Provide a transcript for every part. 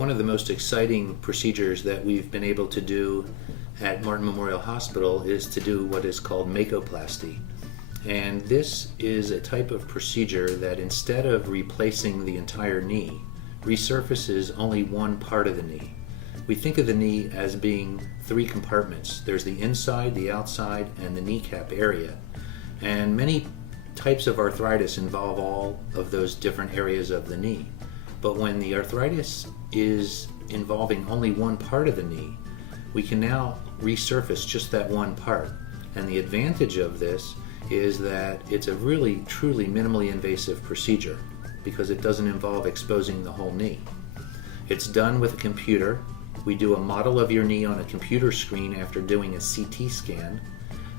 One of the most exciting procedures that we've been able to do at Martin Memorial Hospital is to do what is called MAKOplasty. And this is a type of procedure that instead of replacing the entire knee, resurfaces only one part of the knee. We think of the knee as being three compartments. There's the inside, the outside, and the kneecap area. And many types of arthritis involve all of those different areas of the knee. But when the arthritis is involving only one part of the knee, we can now resurface just that one part. And the advantage of this is that it's a really, truly minimally invasive procedure because it doesn't involve exposing the whole knee. It's done with a computer. We do a model of your knee on a computer screen after doing a CT scan,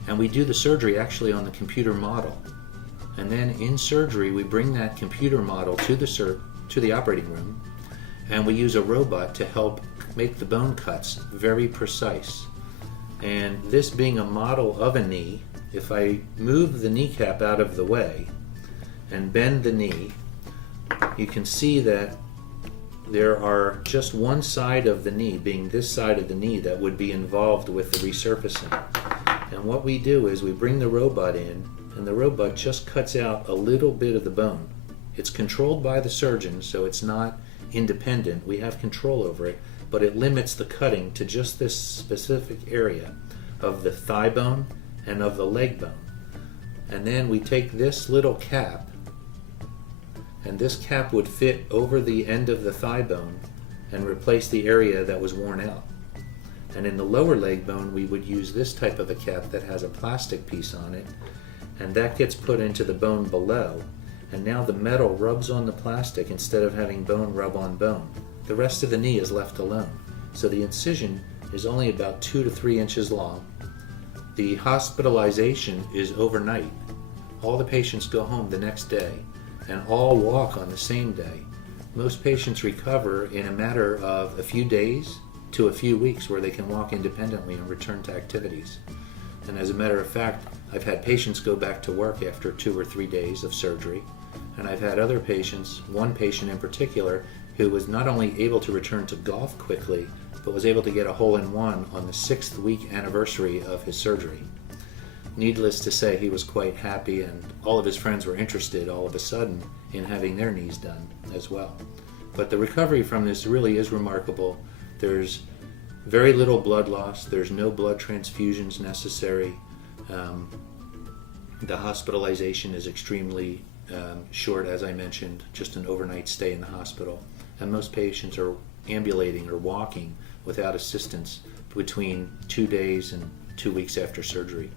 and we do the surgery actually on the computer model. And then in surgery, we bring that computer model to the operating room, and we use a robot to help make the bone cuts very precise. And this being a model of a knee, if I move the kneecap out of the way and bend the knee, you can see that there are just one side of the knee, being this side of the knee, that would be involved with the resurfacing. And what we do is we bring the robot in, and the robot just cuts out a little bit of the bone. It's controlled by the surgeon, so it's not independent. We have control over it, but it limits the cutting to just this specific area of the thigh bone and of the leg bone. And then we take this little cap, and this cap would fit over the end of the thigh bone and replace the area that was worn out. And in the lower leg bone, we would use this type of a cap that has a plastic piece on it, and that gets put into the bone below. And now the metal rubs on the plastic instead of having bone rub on bone. The rest of the knee is left alone. So the incision is only about 2 to 3 inches long. The hospitalization is overnight. All the patients go home the next day, and all walk on the same day. Most patients recover in a matter of a few days to a few weeks where they can walk independently and return to activities. And as a matter of fact, I've had patients go back to work after 2 or 3 days of surgery. And I've had other patients, one patient in particular, who was not only able to return to golf quickly, but was able to get a hole-in-one on the 6th week anniversary of his surgery. Needless to say, he was quite happy, and all of his friends were interested all of a sudden in having their knees done as well. But the recovery from this really is remarkable. There's very little blood loss. There's no blood transfusions necessary. The hospitalization is extremely short, as I mentioned, just an overnight stay in the hospital. And most patients are ambulating or walking without assistance between 2 days and 2 weeks after surgery.